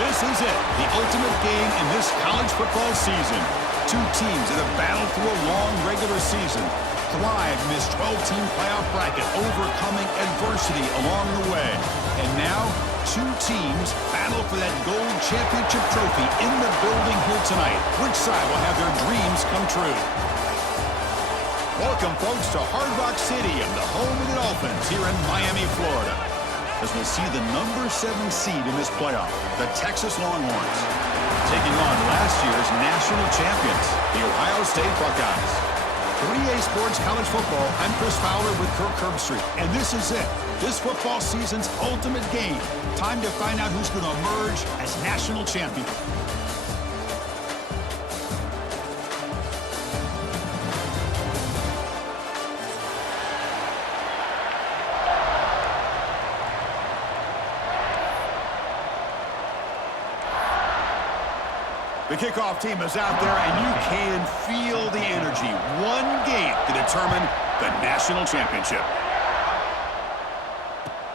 This is it, the ultimate game in this college football season. Two teams that have battled through a long regular season, thrived in this 12-team playoff bracket, overcoming adversity along the way. And now, two teams battle for that gold championship trophy in the building here tonight. Which side will have their dreams come true? Welcome, folks, to Hard Rock Stadium, the home of the Dolphins here in Miami, Florida, as we'll see the number 7 seed in this playoff, the Texas Longhorns, taking on last year's national champions, the Ohio State Buckeyes. 3A Sports College Football, I'm Chris Fowler with Kirk Herbstreit, and this is it, this football season's ultimate game. Time to find out who's going to emerge as national champion. The kickoff team is out there, and you can feel the energy. One game to determine the national championship.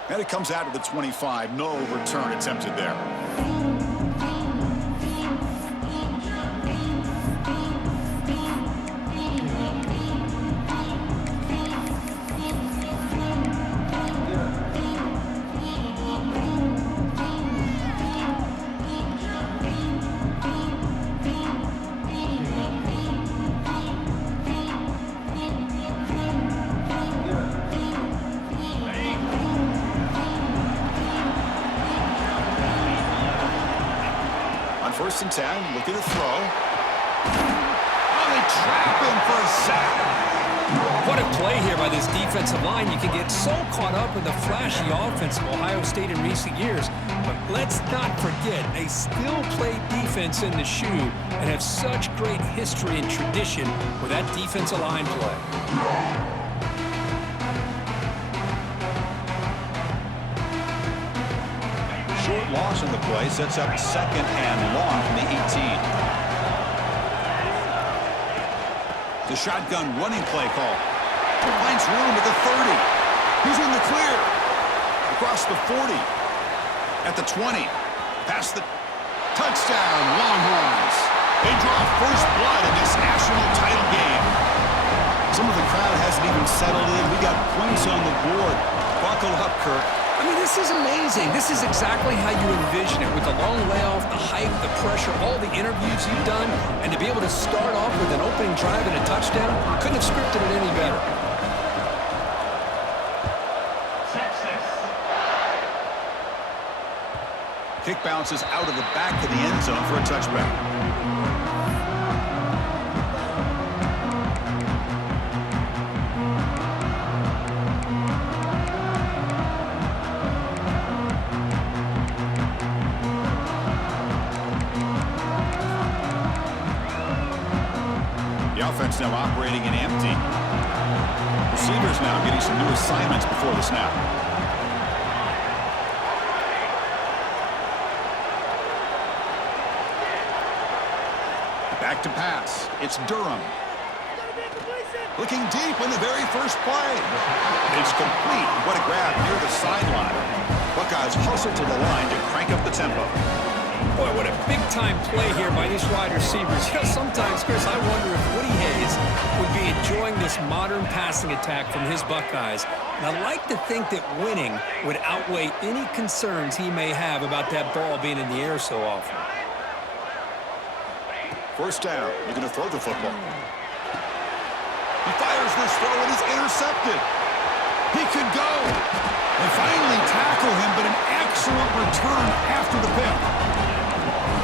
And it comes out of the 25. No return attempted there. First and 10, looking to throw. Oh, they trap him for a sack. What a play here by this defensive line. You can get so caught up in the flashy offense of Ohio State in recent years. But let's not forget, they still play defense in the shoe and have such great history and tradition with that defensive line play. Short loss in the play sets up second and long from the 18. The shotgun running play call. Finds room at the 30. He's in the clear. Across the 40. At the 20. Past the touchdown, Longhorns. They draw first blood in this national title game. Some of the crowd hasn't even settled in. We got points on the board. Buckle up, Kirk. I mean, this is amazing. This is exactly how you envision it, with the long layoff, the hype, the pressure, all the interviews you've done, and to be able to start off with an opening drive and a touchdown, couldn't have scripted it any better. Kick bounces out of the back of the end zone for a touchback. Offense now operating in empty. Receivers now getting some new assignments before the snap. Back to pass. It's Durham. Looking deep on the very first play. It's complete. What a grab near the sideline. Buckeyes hustle to the line to crank up the tempo. Boy, what a big-time play here by these wide receivers. You know, sometimes, Chris, I wonder if Woody Hayes would be enjoying this modern passing attack from his Buckeyes. And I like to think that winning would outweigh any concerns he may have about that ball being in the air so often. First down. You're going to throw the football. He fires this throw and is intercepted. He could go. They finally tackle him, but an excellent return after the pick.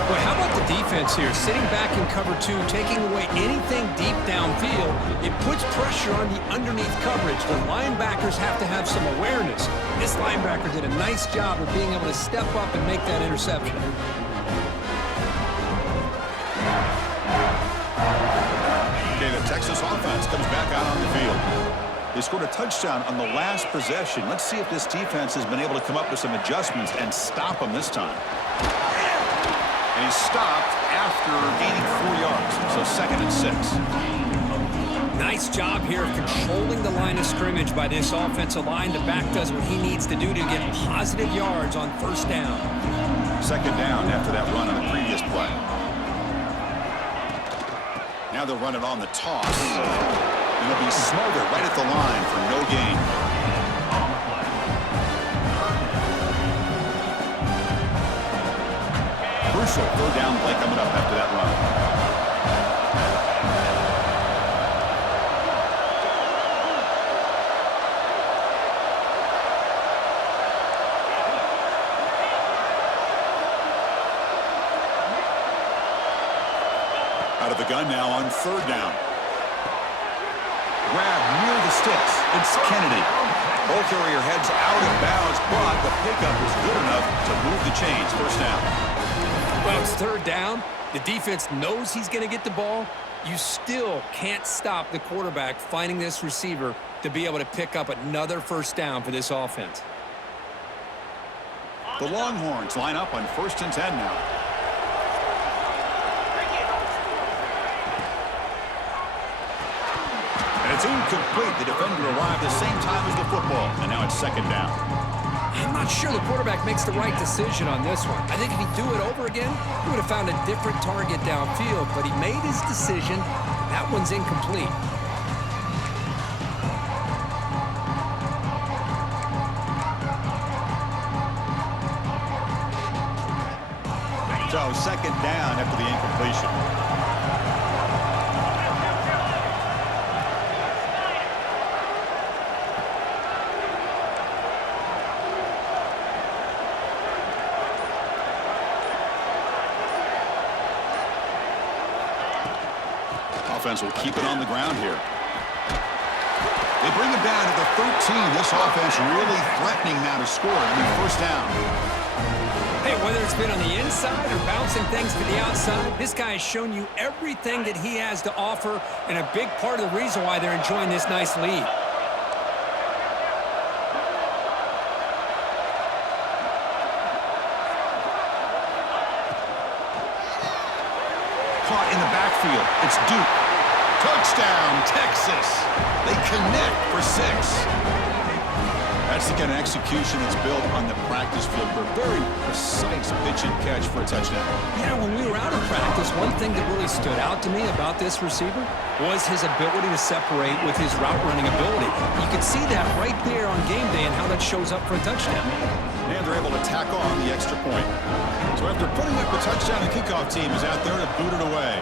Boy, how about the defense here? Sitting back in cover 2, taking away anything deep downfield. It puts pressure on the underneath coverage. The linebackers have to have some awareness. This linebacker did a nice job of being able to step up and make that interception. Okay, the Texas offense comes back out on the field. They scored a touchdown on the last possession. Let's see if this defense has been able to come up with some adjustments and stop them this time. And he's stopped after gaining 4 yards, so second and 6. Nice job here of controlling the line of scrimmage by this offensive line. The back does what he needs to do to get positive yards on first down. second down after that run on the previous play. Now they'll run it on the toss. It'll be smothered right at the line for no gain. Crucial third down play coming up after that run. Out of the gun now on third down. Grab near the sticks. It's Kennedy. Ball carrier heads out of bounds, but the pickup is good enough to move the chains. First down. Well, it's third down. The defense knows he's going to get the ball. You still can't stop the quarterback finding this receiver to be able to pick up another first down for this offense. The Longhorns line up on 1st and 10 now. It's incomplete. The defender arrived at the same time as the football, and now it's second down. I'm not sure the quarterback makes the right decision on this one. I think if he'd do it over again, he would have found a different target downfield, but he made his decision. That one's incomplete. So second down after the incompletion. Offense will keep it on the ground here. They bring him down to the 13. This offense really threatening now to score. I mean, first down. Hey, whether it's been on the inside or bouncing things to the outside, this guy has shown you everything that he has to offer, and a big part of the reason why they're enjoying this nice lead. Caught in the backfield. It's Duke. Touchdown, Texas. They connect for 6. That's the kind of execution that's built on the practice field for a very precise pitch and catch for a touchdown. Yeah, when we were out of practice, one thing that really stood out to me about this receiver was his ability to separate with his route running ability. You can see that right there on game day and how that shows up for a touchdown. And they're able to tack on the extra point. So after putting up a touchdown, the kickoff team is out there to boot it away.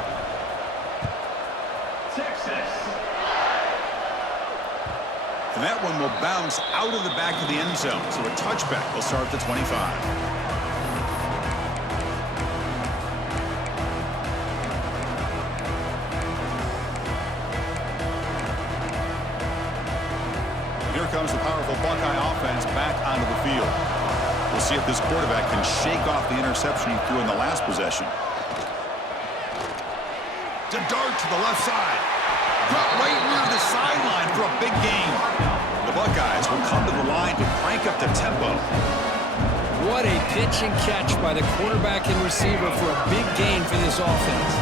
And that one will bounce out of the back of the end zone. So a touchback will start at the 25. Here comes the powerful Buckeye offense back onto the field. We'll see if this quarterback can shake off the interception he threw in the last possession. To dart to the left side. Got right near the sideline for a big gain. The Buckeyes will come to the line to crank up the tempo. What a pitch and catch by the quarterback and receiver for a big gain for this offense.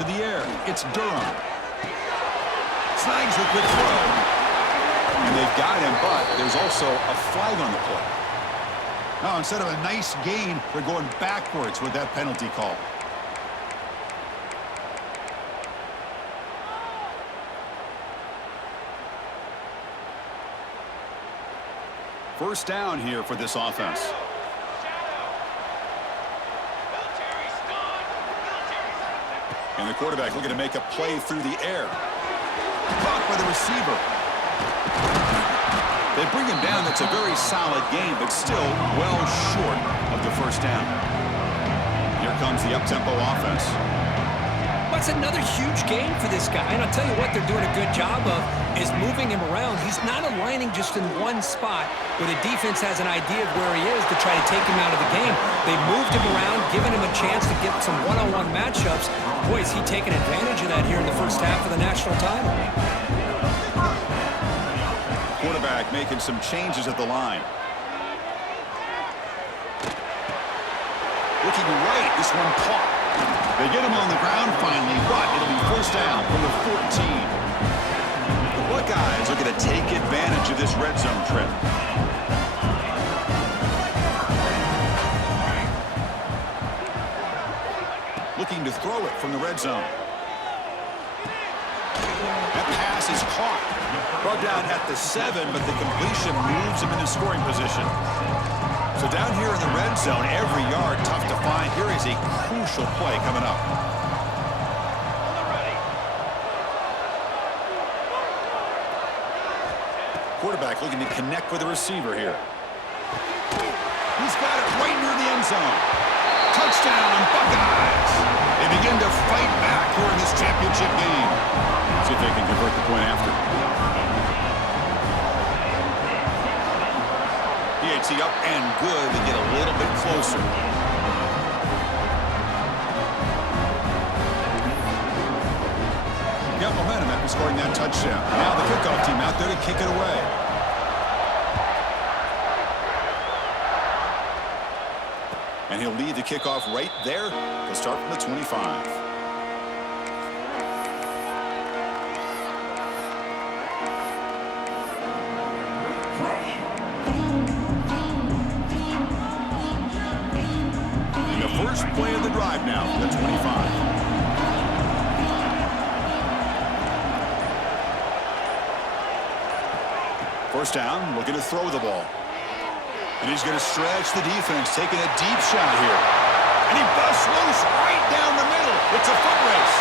To the air, it's Durham. Snags the quick throw. And they've got him, but there's also a flag on the play. Now, instead of a nice gain, they're going backwards with that penalty call. First down here for this offense. And the quarterback looking to make a play through the air. Caught by the receiver. They bring him down. That's a very solid game, but still well short of the first down. Here comes the up-tempo offense. That's another huge game for this guy. And I'll tell you what they're doing a good job of is moving him around. He's not aligning just in one spot where the defense has an idea of where he is to try to take him out of the game. They moved him around, giving him a chance to get some one-on-one matchups. Boy, is he taking advantage of that here in the first half of the national title. Quarterback making some changes at the line. Looking right, this one caught. They get him on the ground finally, but it'll be first down from the 14. The Buckeyes are going to take advantage of this red zone trip. looking to throw it from the red zone. That pass is caught. Brought down at the 7, but the completion moves him into scoring position. So down here in the red zone, every yard tough to find. Here is a crucial play coming up. Quarterback looking to connect with the receiver here. He's got it right near the end zone. Touchdown, Buckeyes! They begin to fight back here in this championship game. See if they can convert the point after. PAT up and good to get a little bit closer. Got momentum after scoring that touchdown. Now the kickoff team out there to kick it away. And he'll lead the kickoff right there to start from the 25. And the first play of the drive now from the 25. First down, looking to throw the ball. And he's going to stretch the defense, taking a deep shot here. And he busts loose right down the middle. It's a foot race.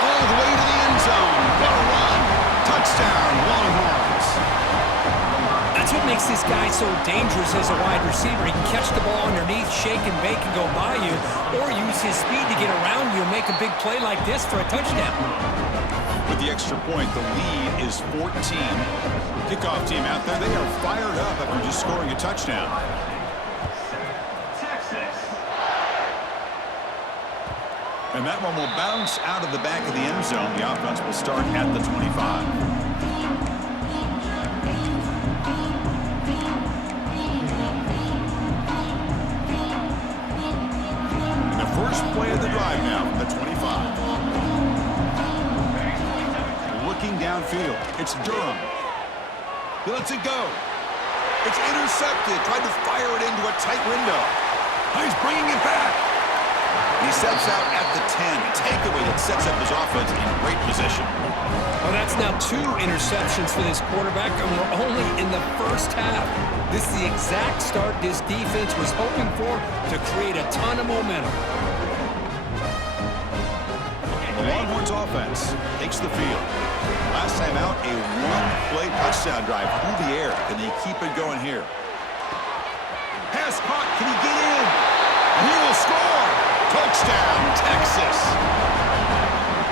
All the way to the end zone. What a run. Touchdown, Longhorns. That's what makes this guy so dangerous as a wide receiver. He can catch the ball underneath, shake and bake and go by you, or use his speed to get around you and make a big play like this for a touchdown. With the extra point, the lead is 14. Kickoff team out there, they are fired up after just scoring a touchdown. Texas. And that one will bounce out of the back of the end zone. The offense will start at the 25. And the first play of the drive now from the 25. Looking downfield, it's Durham. He lets it go. It's intercepted. Tried to fire it into a tight window. He's bringing it back. He steps out at the 10. A takeaway that sets up his offense in great position. Well, that's now 2 interceptions for this quarterback, and we're only in the first half. This is the exact start this defense was hoping for to create a ton of momentum. The Longhorns offense takes the field. Last time out, a one-play touchdown drive through the air. Can they keep it going here? Pass caught. Can he get in? And he will score. Touchdown, Texas.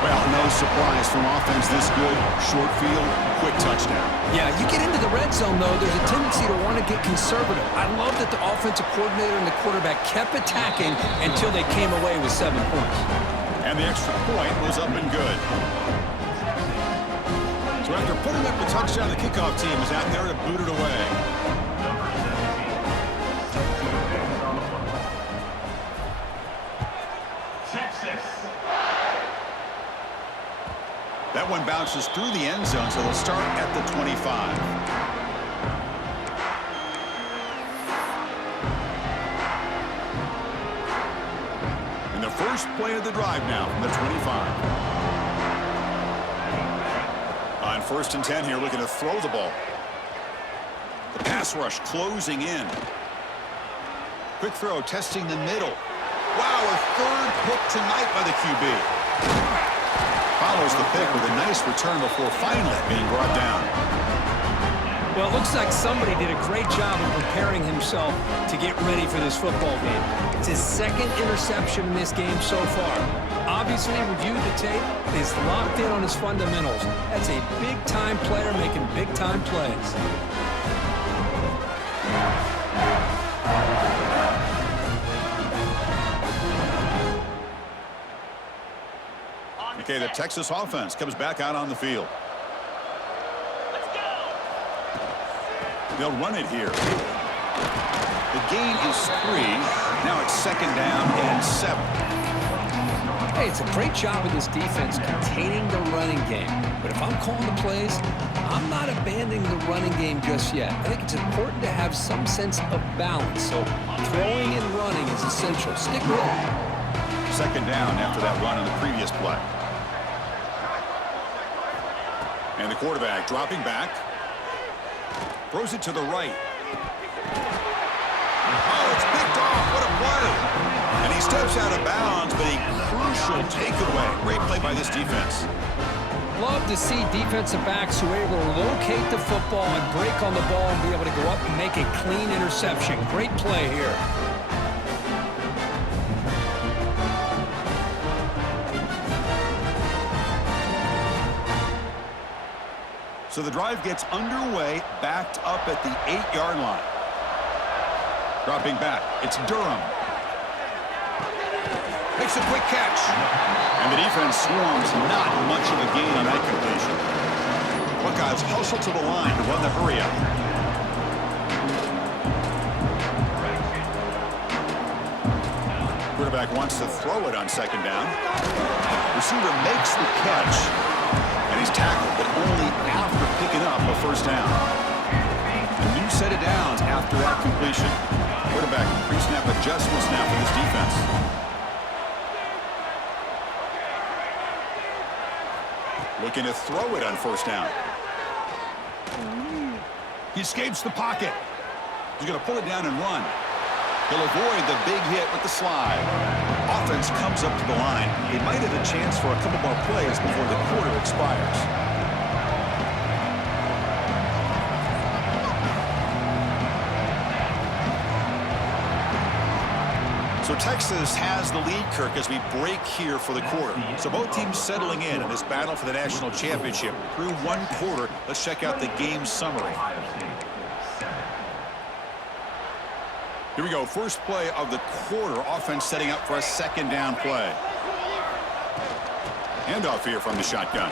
Well, no surprise from offense this good. Short field, quick touchdown. Yeah, you get into the red zone, though, there's a tendency to want to get conservative. I love that the offensive coordinator and the quarterback kept attacking until they came away with 7 points. And the extra point was up and good. So after putting up the touchdown, the kickoff team is out there to boot it away. Texas. That one bounces through the end zone, so they'll start at the 25. And the first play of the drive now from the 25. On 1st and 10 here, looking to throw the ball. The pass rush closing in. Quick throw, testing the middle. Wow, a third pick tonight by the QB. Follows the pick with a nice return before finally being brought down. Well, it looks like somebody did a great job of preparing himself to get ready for this football game. It's his 2nd interception in this game so far. Obviously, reviewed the tape, is locked in on his fundamentals. That's a big-time player making big-time plays. Okay, the Texas offense comes back out on the field. They'll run it here. The gain is 3. Now it's 2nd down and 7. Hey, it's a great job of this defense containing the running game. But if I'm calling the plays, I'm not abandoning the running game just yet. I think it's important to have some sense of balance. So throwing and running is essential. Stick with it. second down after that run on the previous play. And the quarterback dropping back. Throws it to the right. Oh, it's picked off. What a play. And he steps out of bounds, but a crucial takeaway. Great play by this defense. Love to see defensive backs who are able to locate the football and break on the ball and be able to go up and make a clean interception. Great play here. So the drive gets underway, backed up at the 8-yard line. Dropping back, it's Durham. Makes a quick catch. And the defense swarms, not much of a gain on that completion. Buckeyes hustle to the line to run the hurry up. Quarterback wants to throw it on second down. Receiver makes the catch. And he's tackled, but only after picking up a first down. A new set of downs after that completion. Quarterback pre-snap adjustments now for this defense. Looking to throw it on first down. He escapes the pocket. He's going to pull it down and run. He'll avoid the big hit with the slide. Offense comes up to the line. They might have a chance for a couple more plays before the quarter expires. So Texas has the lead, Kirk, as we break here for the quarter. So both teams settling in this battle for the national championship through one quarter. Let's check out the game summary. Here we go. First play of the quarter. Offense setting up for a second down play. Handoff here from the shotgun.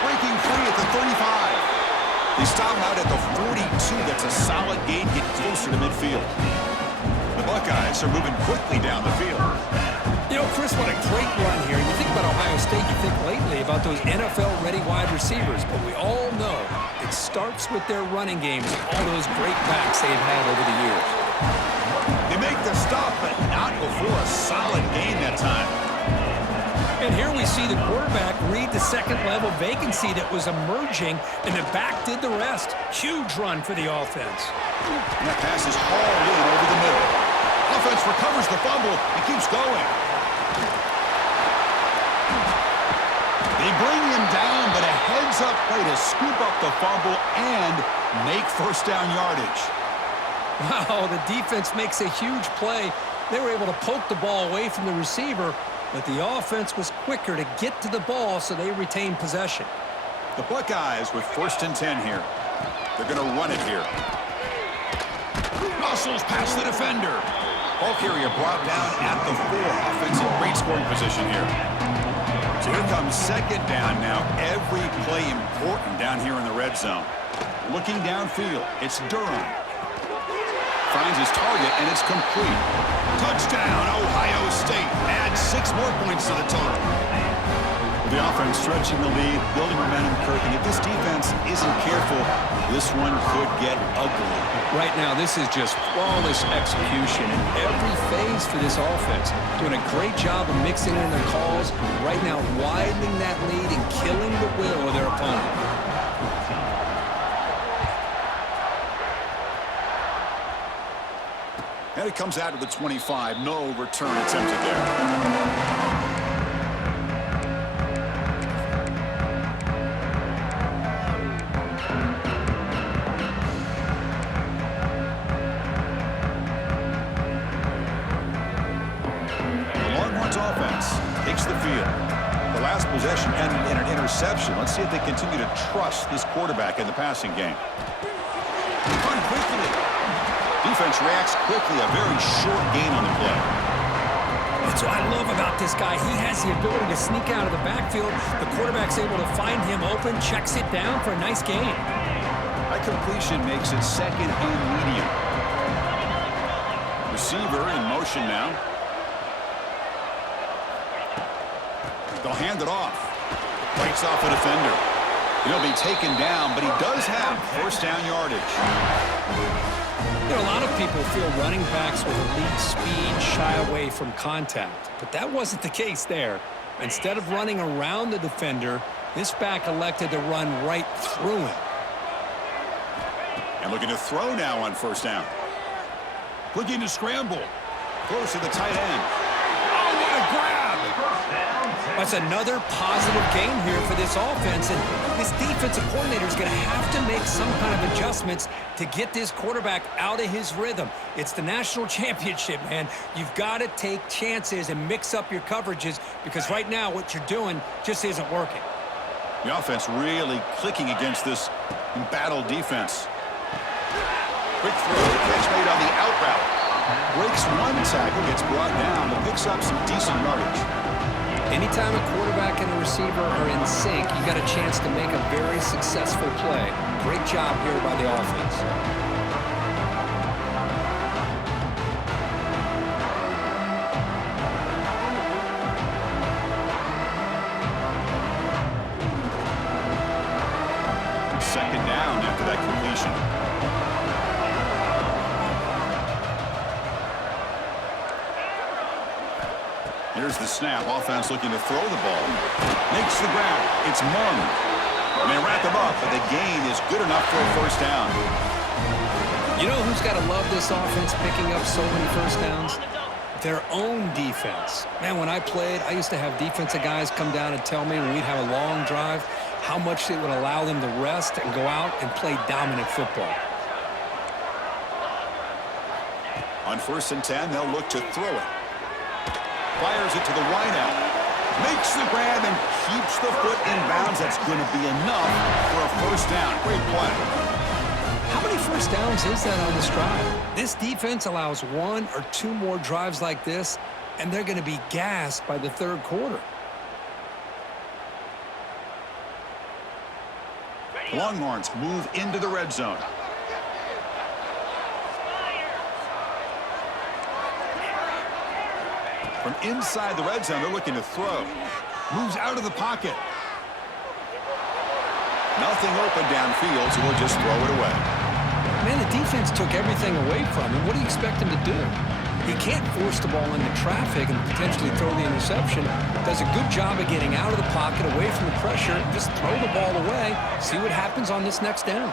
Breaking free at the 35. They stop him out at the 42. That's a solid gain. Get closer to midfield. The Buckeyes are moving quickly down the field. You know, Chris, what a great run here. You think about Ohio State, you think lately about those NFL-ready wide receivers, but we all know it starts with their running games, all those great backs they've had over the years. They make the stop, but not before a solid gain that time. And here we see the quarterback read the second-level vacancy that was emerging, and the back did the rest. Huge run for the offense. And that pass is hauled in over the middle. Offense recovers the fumble and keeps going. They bring him down, but a heads-up play to scoop up the fumble and make first down yardage. Wow, the defense makes a huge play. They were able to poke the ball away from the receiver, but the offense was quicker to get to the ball, so they retained possession. The Buckeyes with 1st and 10 here. They're going to run it here. Muscles past the defender. Ball carrier brought down at the 4. Offensive great scoring position here. So here comes second down now. Every play important down here in the red zone. Looking downfield, it's Durham. Finds his target, and it's complete. Touchdown, Ohio State. Adds 6 more points to the total. The offense stretching the lead, building momentum, Kirk. And if this defense isn't careful, this one could get ugly. Right now, this is just flawless execution in every phase for this offense. Doing a great job of mixing in their calls. Right now, widening that lead and killing the will of their opponent. And it comes out to the 25. No return attempted there. The field. The last possession ended in an interception. Let's see if they continue to trust this quarterback in the passing game. Run quickly. Defense reacts quickly. A very short gain on the play. That's what I love about this guy. He has the ability to sneak out of the backfield. The quarterback's able to find him open, checks it down for a nice gain. That completion makes it second and medium. Receiver in motion now. They'll hand it off. Breaks off a defender. He'll be taken down, but he does have first down yardage. You know, a lot of people feel running backs with elite speed shy away from contact, but that wasn't the case there. Instead of running around the defender, this back elected to run right through him. And looking to throw now on first down. Looking to scramble. Close to the tight end. Oh, what a grab! That's another positive gain here for this offense, and this defensive coordinator is going to have to make some kind of adjustments to get this quarterback out of his rhythm. It's the national championship, man. You've got to take chances and mix up your coverages because right now what you're doing just isn't working. The offense really clicking against this embattled defense. Quick throw, catch made on the out route. Breaks one tackle, gets brought down, but picks up some decent yardage. Anytime a quarterback and a receiver are in sync, you got a chance to make a very successful play. Great job here by the offense. Second down after that completion. Here's the snap. Offense looking to throw the ball. Makes the grab. It's Mung. And they wrap him up, but the gain is good enough for a first down. You know who's got to love this offense picking up so many first downs? Their own defense. Man, when I played, I used to have defensive guys come down and tell me when we'd have a long drive how much it would allow them to rest and go out and play dominant football. On 1st and 10, they'll look to throw it. Fires it to the wideout. Makes the grab and keeps the foot in bounds. That's going to be enough for a first down. Great play. How many first downs is that on this drive? This defense allows 1 or 2 more drives like this, and they're going to be gassed by the third quarter. Longhorns move into the red zone. From inside the red zone, they're looking to throw. Moves out of the pocket. Nothing open downfield, so we'll just throw it away. Man, the defense took everything away from him. What do you expect him to do? He can't force the ball into traffic and potentially throw the interception. Does a good job of getting out of the pocket, away from the pressure, just throw the ball away, see what happens on this next down.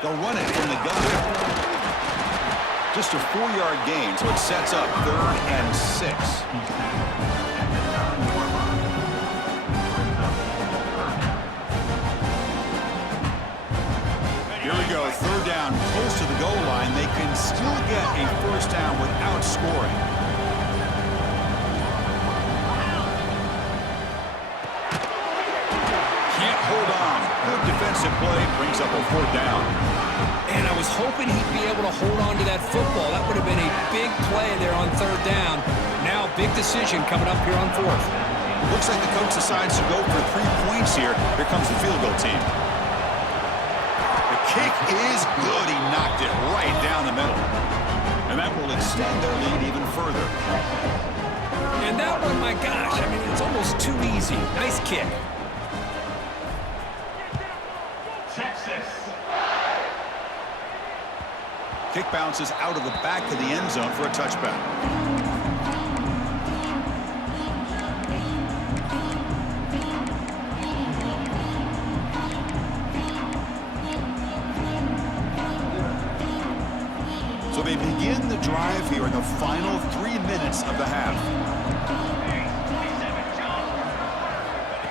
They'll run it from the gun. Just a 4-yard gain, so it sets up 3rd and 6. Here we go, 3rd down, close to the goal line. They can still get a first down without scoring. Can't hold on. Good defensive play, brings up a 4th down. And I was hoping he'd be able to hold on to that football. That would have been a big play there on 3rd down. Now, big decision coming up here on 4th. Looks like the coach decides to go for 3 points here. Here comes the field goal team. The kick is good. He knocked it right down the middle. And that will extend their lead even further. And that one, my gosh, I mean, it's almost too easy. Nice kick. Kick bounces out of the back of the end zone for a touchback. So they begin the drive here in the final 3 minutes of the half.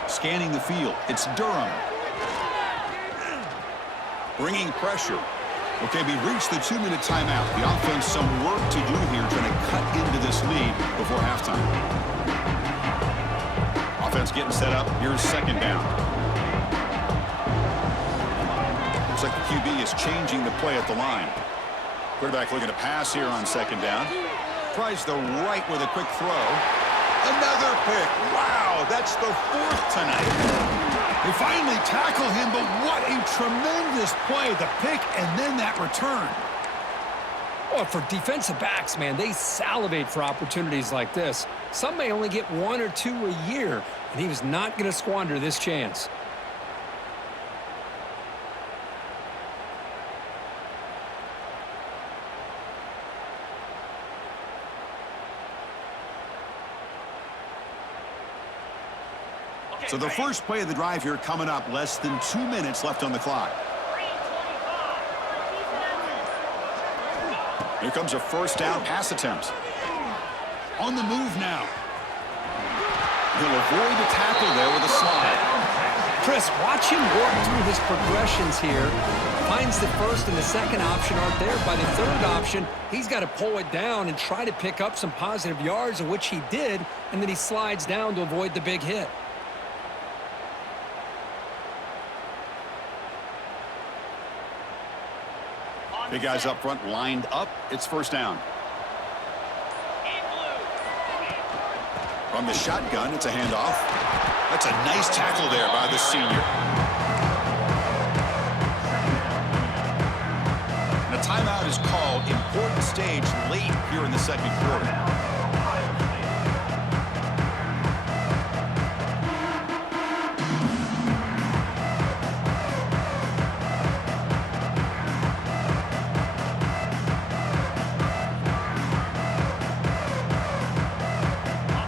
Scanning the field, it's Durham. Bringing pressure. Okay, we reached the 2-minute timeout. The offense some work to do here trying to cut into this lead before halftime. Offense getting set up. Here's 2nd down. Looks like the QB is changing the play at the line. Quarterback looking to pass here on 2nd down. Tries the right with a quick throw. Another pick. Wow, that's the 4th tonight. They finally tackle him, but what a tremendous play. The pick and then that return. Well, for defensive backs, man, they salivate for opportunities like this. Some may only get 1 or 2 a year, and he was not going to squander this chance. So the first play of the drive here coming up, less than 2 minutes left on the clock. Here comes a first down pass attempt. On the move now. He'll avoid the tackle there with a slide. Chris, watch him work through his progressions here. Finds the first and the second option aren't there. By the third option, he's got to pull it down and try to pick up some positive yards, of which he did, and then he slides down to avoid the big hit. Big guys up front lined up. It's first down. From the shotgun, it's a handoff. That's a nice tackle there by the senior. And a timeout is called. Important stage late here in the second quarter.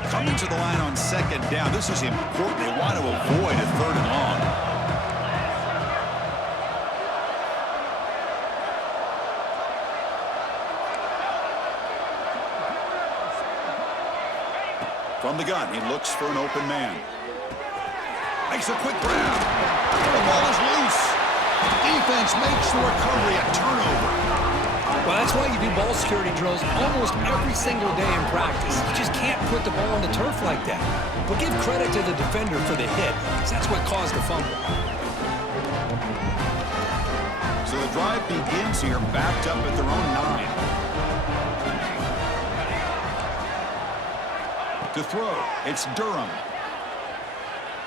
Coming to the line on second down. This is important. They want to avoid a third and long. From the gun, he looks for an open man. Makes a quick grab. The ball is loose. Defense makes the recovery a turnover. Well, that's why you do ball security drills almost every single day in practice. You just can't put the ball on the turf like that. But give credit to the defender for the hit, because that's what caused the fumble. So the drive begins here, backed up at their own 9. To throw, it's Durham.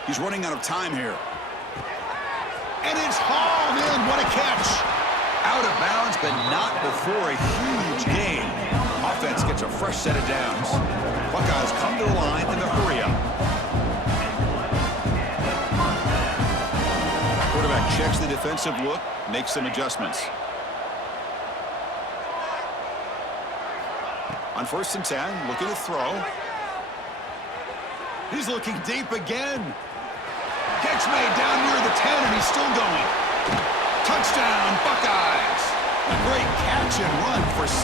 He's running out of time here. And it's hauled in. What a catch. Out of bounds, but not before a huge gain. Offense gets a fresh set of downs. Buckeyes come to the line in the hurry up. Quarterback checks the defensive look, makes some adjustments. On first and 10, looking to throw. He's looking deep again. Catch made down near the 10, and he's still going. Touchdown, Buckeyes. A great catch and run for 6.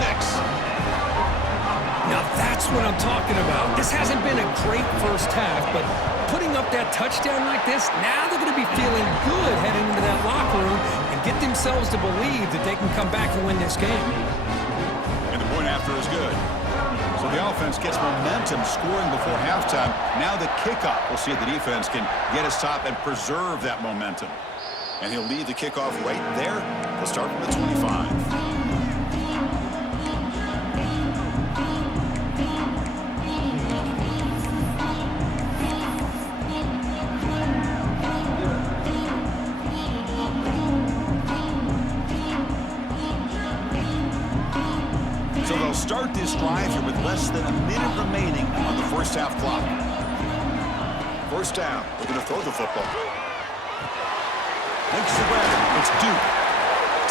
Now that's what I'm talking about. This hasn't been a great first half, but putting up that touchdown like this, now they're going to be feeling good heading into that locker room and get themselves to believe that they can come back and win this game. And the point after is good. So the offense gets momentum scoring before halftime. Now the kickoff. We'll see if the defense can get a stop and preserve that momentum. And he'll lead the kickoff right there. He'll start from the 25. So they'll start this drive here with less than a minute remaining on the first half clock. First down. We're going to throw the football. Makes the grab. It's Duke.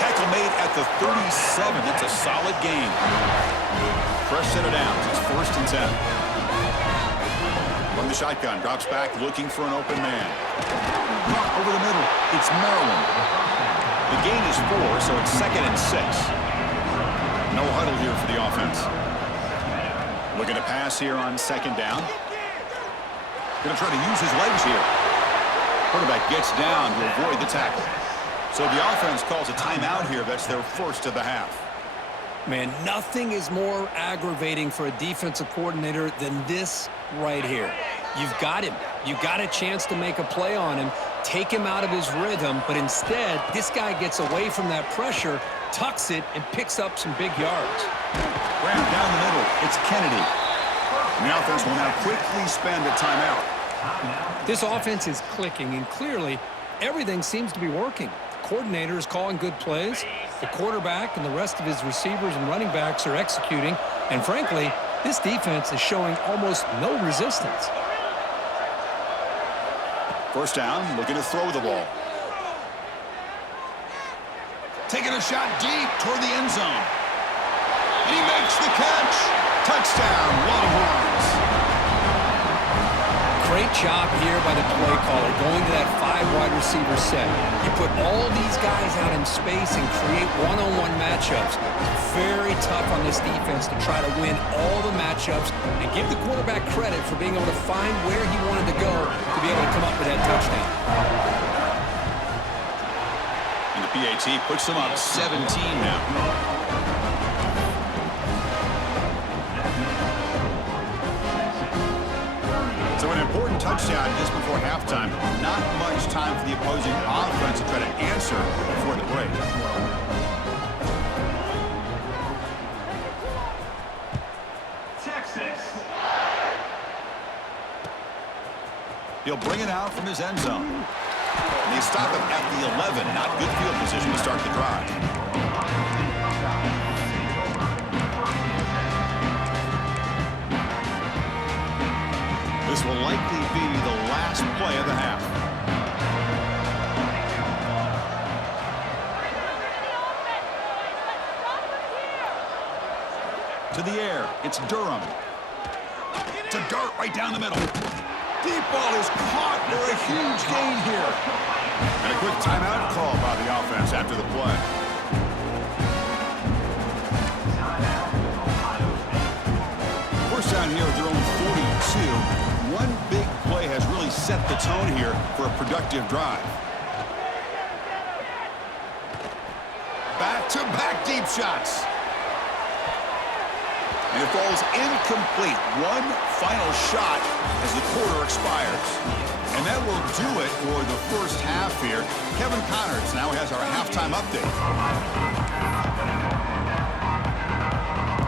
Tackle made at the 37. That's a solid gain. Fresh set of downs. It's first and 10. From the shotgun, drops back looking for an open man. Caught over the middle. It's Maryland. The gain is 4, so it's second and 6. No huddle here for the offense. Looking to pass here on second down. Going to try to use his legs here. Quarterback gets down to avoid the tackle. So the offense calls a timeout here. That's their first of the half. Man, nothing is more aggravating for a defensive coordinator than this right here. You've got him. You've got a chance to make a play on him, take him out of his rhythm, but instead, this guy gets away from that pressure, tucks it, and picks up some big yards. Grab down the middle. It's Kennedy. And the offense will now quickly spend a timeout. This offense is clicking, and clearly, everything seems to be working. The coordinator is calling good plays. The quarterback and the rest of his receivers and running backs are executing. And frankly, this defense is showing almost no resistance. First down, looking to throw the ball. Taking a shot deep toward the end zone. And he makes the catch. Touchdown, Longhorns. Great job here by the play caller going to that 5 wide receiver set. You put all these guys out in space and create one-on-one matchups. Very tough on this defense to try to win all the matchups and give the quarterback credit for being able to find where he wanted to go to be able to come up with that touchdown. And the PAT puts them up 17 now. So an important touchdown just before halftime. Not much time for the opposing offense to try to answer before the break. Texas. He'll bring it out from his end zone. And they stop him at the 11. Not good field position to start the drive. This will likely be the last play of the half. To the air, it's Durham. To Dart right down the middle. Deep ball is caught for a huge gain here. And a quick timeout call by the offense after the play. First down here at their own 42. One big play has really set the tone here for a productive drive. Back-to-back deep shots. And it falls incomplete. One final shot as the quarter expires. And that will do it for the first half here. Kevin Connors now has our halftime update.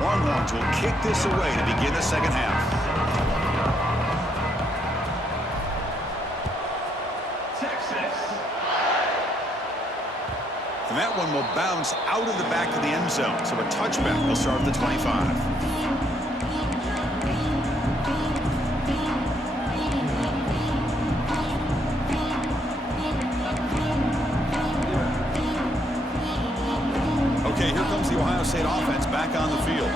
Longhorns will kick this away to begin the second half. And that one will bounce out of the back of the end zone. So a touchback will start at the 25. Okay, here comes the Ohio State offense back on the field.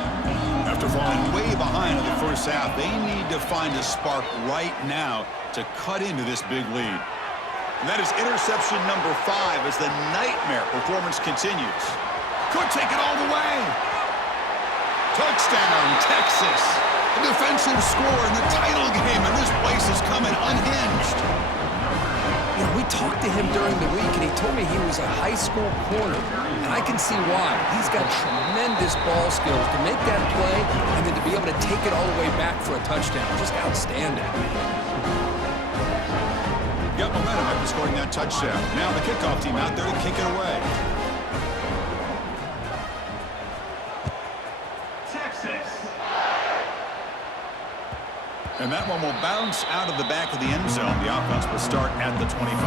After falling way behind in the first half, they need to find a spark right now to cut into this big lead. And that is interception number 5 as the nightmare performance continues. Could take it all the way. Touchdown, Texas. A defensive score in the title game, and this place is coming unhinged. You know, we talked to him during the week, and he told me he was a high school corner. And I can see why. He's got tremendous ball skills to make that play and then to be able to take it all the way back for a touchdown. Just outstanding. Got momentum after scoring that touchdown. Now the kickoff team out there to kick it away. Texas. And that one will bounce out of the back of the end zone. The offense will start at the 25.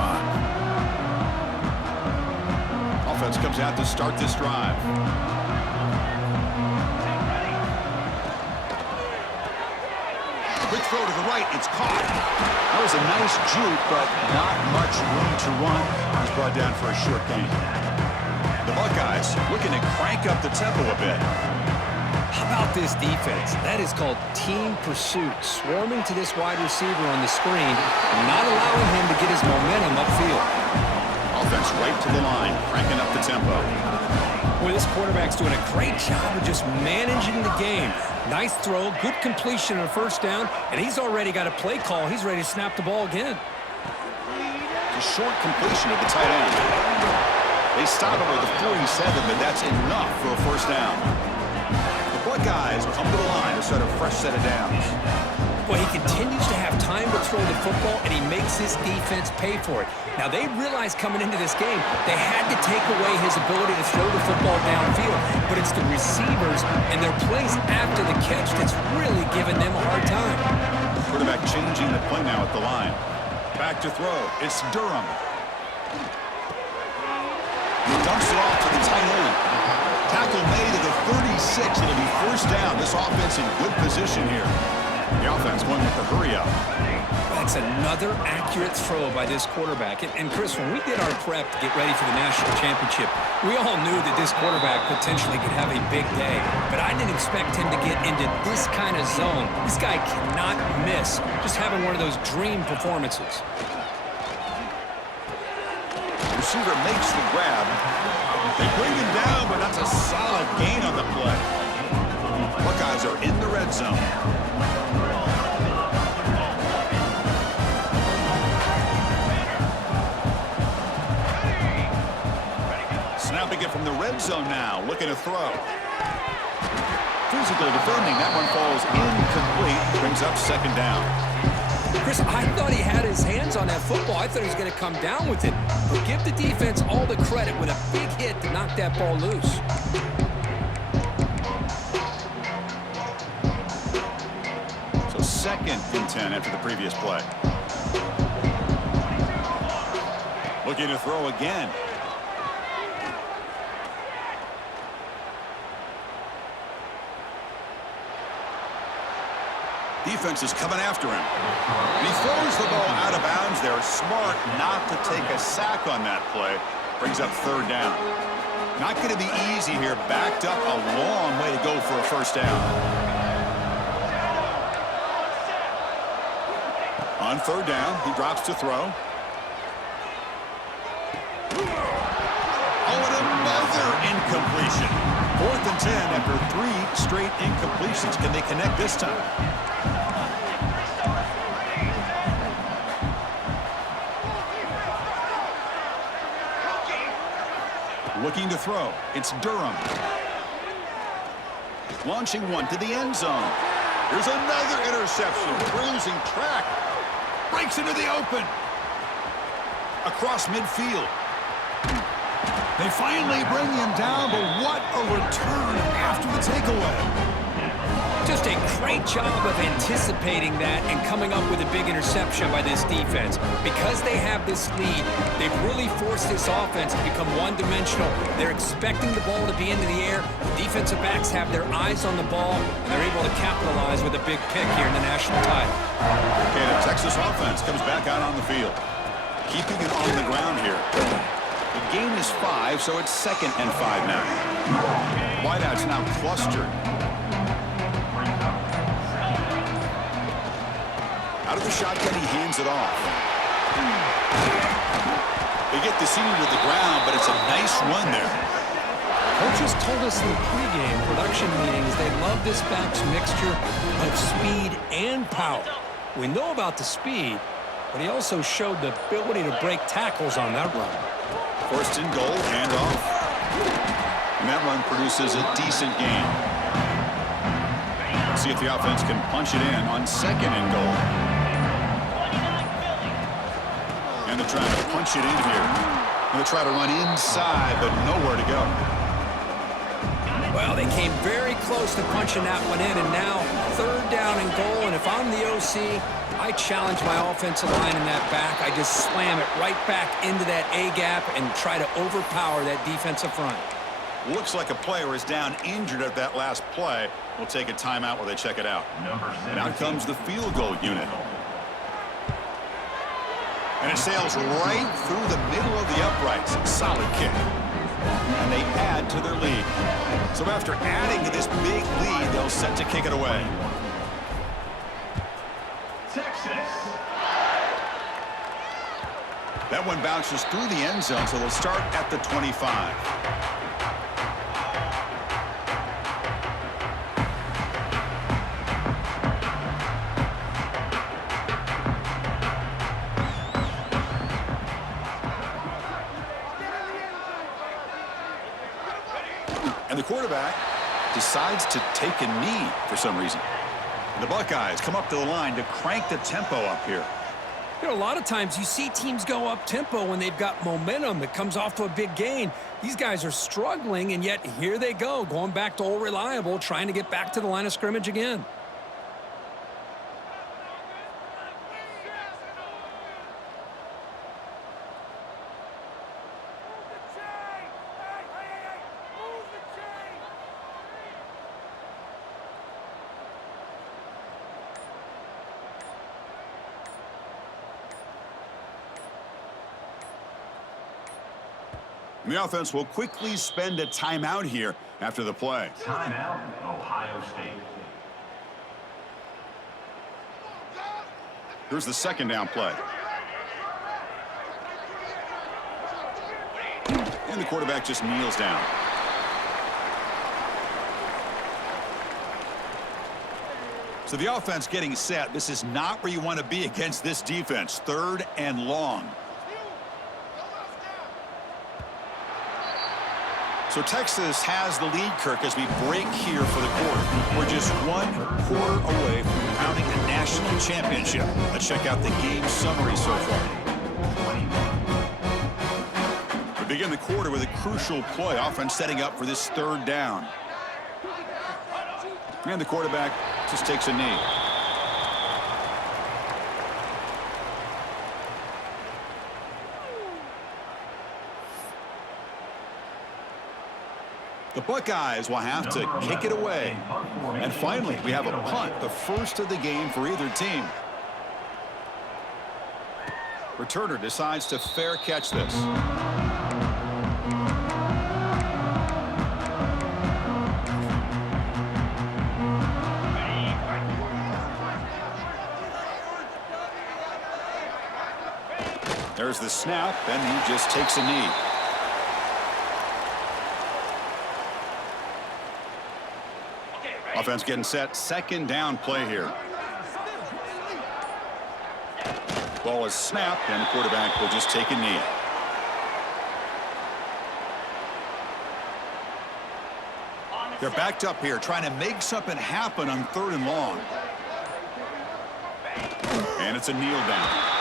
Offense comes out to start this drive. Quick throw to the right. It's caught. That was a nice juke, but not much room to run. He's brought down for a short gain. The Buckeyes looking to crank up the tempo a bit. How about this defense? That is called team pursuit. Swarming to this wide receiver on the screen, not allowing him to get his momentum upfield. Offense right to the line, cranking up the tempo. Boy, this quarterback's doing a great job of just managing the game. Nice throw, good completion on a first down, and he's already got a play call. He's ready to snap the ball again. A short completion of the tight end. They stop him with the 47, but that's enough for a first down. The Buckeyes come to the line to start a fresh set of downs. Well, he continues to have time to throw the football, and he makes his defense pay for it. Now, they realized coming into this game they had to take away his ability to throw the football downfield, but it's the receivers and their plays after the catch that's really giving them a hard time. Quarterback changing the play now at the line. Back to throw. It's Durham. He dumps it off to the tight end. Tackle made at the 36. It'll be first down. This offense in good position here. The offense going with the hurry up. That's another accurate throw by this quarterback. And Chris, when we did our prep to get ready for the national championship, we all knew that this quarterback potentially could have a big day. But I didn't expect him to get into this kind of zone. This guy cannot miss. Just having one of those dream performances. Receiver makes the grab. They bring him down, but that's a solid gain on the play. Buckeyes are in the red zone. Snapping it from the red zone now, looking to throw. Physical defending, that one falls incomplete, brings up second down. Chris, I thought he had his hands on that football. I thought he was going to come down with it. But give the defense all the credit with a big hit to knock that ball loose. So 2nd and 10 after the previous play. Looking to throw again. Defense is coming after him. And he throws the ball out of bounds there. Smart not to take a sack on that play. Brings up 3rd down. Not going to be easy here. Backed up a long way to go for a first down. On 3rd down, he drops to throw. Oh, and another incompletion. 4th and 10 after 3 straight incompletions. Can they connect this time? Looking to throw. It's Durham. Launching one to the end zone. There's another interception. We're losing track. Breaks into the open. Across midfield. They finally bring him down, but what a return after the takeaway. Just a great job of anticipating that and coming up with a big interception by this defense. Because they have this lead, they've really forced this offense to become one-dimensional. They're expecting the ball to be into the air. The defensive backs have their eyes on the ball, and they're able to capitalize with a big pick here in the national title. Okay, the Texas offense comes back out on the field. Keeping it on the ground here. The gain is 5, so it's 2nd and 5 now. Wideouts now clustered. Out of the shotgun, he hands it off. They get the senior to the ground, but it's a nice run there. Coaches told us in the pregame production meetings they love this back's mixture of speed and power. We know about the speed, but he also showed the ability to break tackles on that run. 1st and goal, handoff. And that run produces a decent gain. See if the offense can punch it in on 2nd and goal. And they're trying to punch it in here. They'll try to run inside, but nowhere to go. Well, they came very close to punching that one in, and now 3rd down and goal. And if I'm the OC, I challenge my offensive line in that back. I just slam it right back into that A-gap and try to overpower that defensive front. Looks like a player is down injured at that last play. We'll take a timeout while they check it out. And out comes the field goal unit. And it sails right through the middle of the uprights. Solid kick. And they add to their lead. So after adding to this big lead, they'll set to kick it away. Texas. That one bounces through the end zone, so they'll start at the 25. And the quarterback decides to take a knee for some reason. The Buckeyes come up to the line to crank the tempo up here. You know, a lot of times you see teams go up-tempo when they've got momentum that comes off to a big gain. These guys are struggling, and yet here they go, going back to old reliable, trying to get back to the line of scrimmage again. And the offense will quickly spend a timeout here after the play. Timeout, Ohio State. Here's the second down play. And the quarterback just kneels down. So the offense getting set. This is not where you want to be against this defense. 3rd and long. So Texas has the lead, Kirk, as we break here for the quarter. We're just 1 quarter away from crowning a national championship. Let's check out the game summary so far. We begin the quarter with a crucial play. Offense setting up for this 3rd down. And the quarterback just takes a knee. The Buckeyes will have to kick it away. And finally, we have a punt, the first of the game for either team. Returner decides to fair catch this. There's the snap, and he just takes a knee. Offense getting set. 2nd down play here. Ball is snapped, and the quarterback will just take a knee. They're backed up here, trying to make something happen on 3rd and long. And it's a kneel down.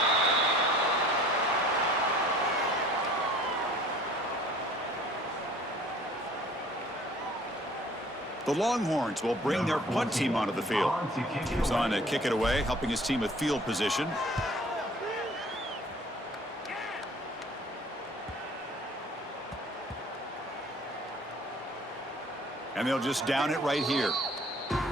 The Longhorns will bring their punt team onto the field. He's on to kick it away, helping his team with field position. And they'll just down it right here.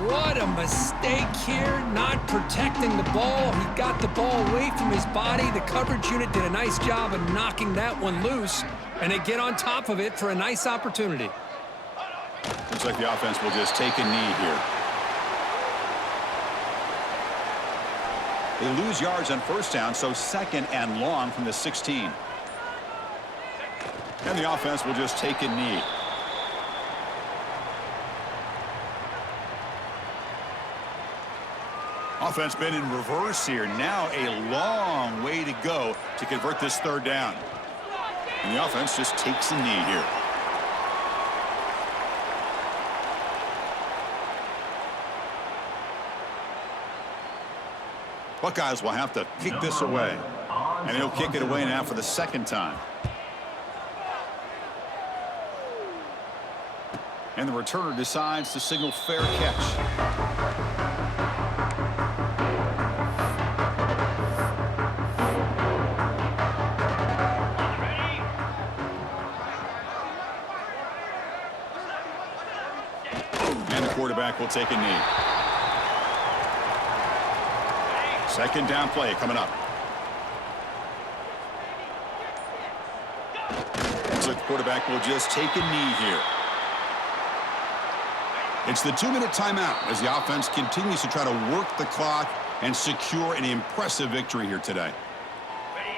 What a mistake here, not protecting the ball. He got the ball away from his body. The coverage unit did a nice job of knocking that one loose, and they get on top of it for a nice opportunity. Looks like the offense will just take a knee here. They lose yards on 1st down, so 2nd and long from the 16. And the offense will just take a knee. Offense been in reverse here. Now a long way to go to convert this 3rd down. And the offense just takes a knee here. Buckeyes will have to kick this away. And he'll kick it away now for the 2nd time. And the returner decides to signal fair catch. And the quarterback will take a knee. 2nd down play coming up. Looks like the quarterback will just take a knee here. It's the 2-minute timeout as the offense continues to try to work the clock and secure an impressive victory here today.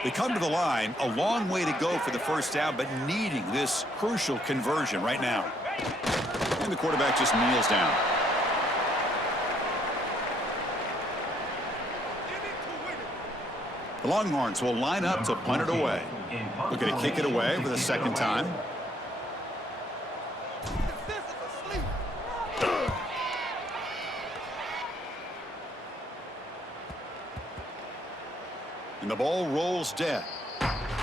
They come to the line, a long way to go for the 1st down, but needing this crucial conversion right now. And the quarterback just kneels down. The Longhorns will line up to punt it away. Looking to kick it away for the 2nd time. And the ball rolls dead.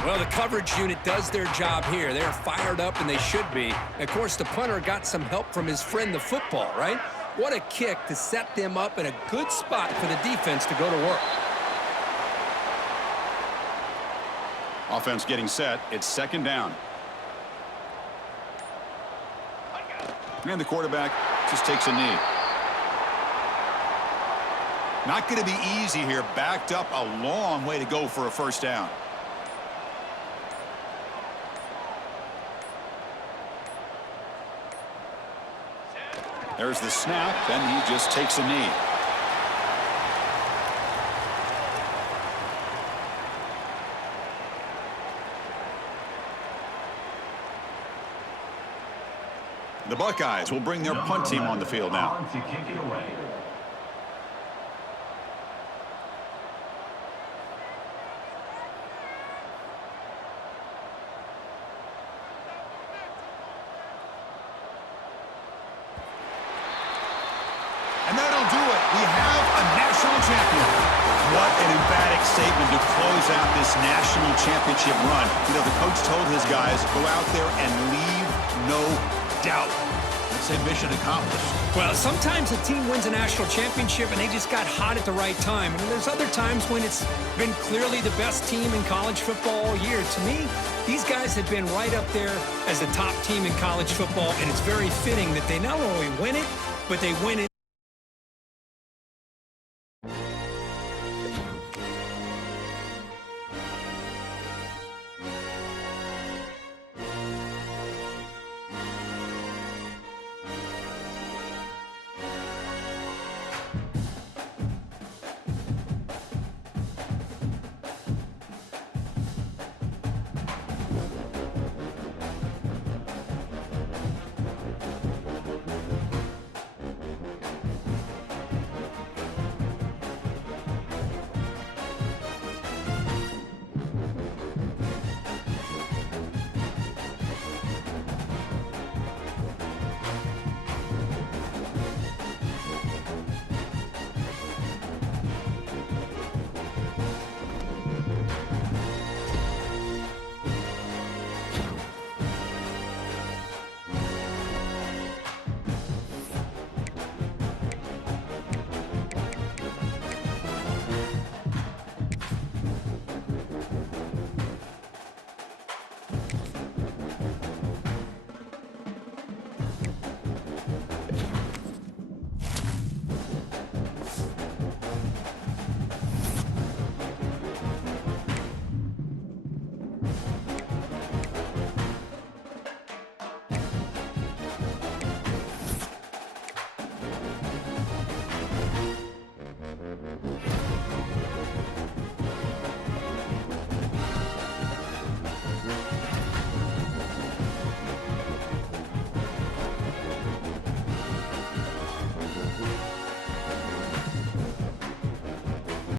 Well, the coverage unit does their job here. They're fired up, and they should be. Of course, the punter got some help from his friend, the football, right? What a kick to set them up in a good spot for the defense to go to work. Offense getting set. It's 2nd down. And the quarterback just takes a knee. Not going to be easy here. Backed up a long way to go for a 1st down. There's the snap, and he just takes a knee. The Buckeyes will bring their punt team on the field now. On to kick it away. And that'll do it. We have a national champion. What an emphatic statement to close out this national championship run. You know, the coach told his guys, go out there and leave no doubt. Let's say mission accomplished. Well, sometimes a team wins a national championship and they just got hot at the right time. And there's other times when it's been clearly the best team in college football all year. To me, these guys have been right up there as the top team in college football, and it's very fitting that they not only win it, but they win it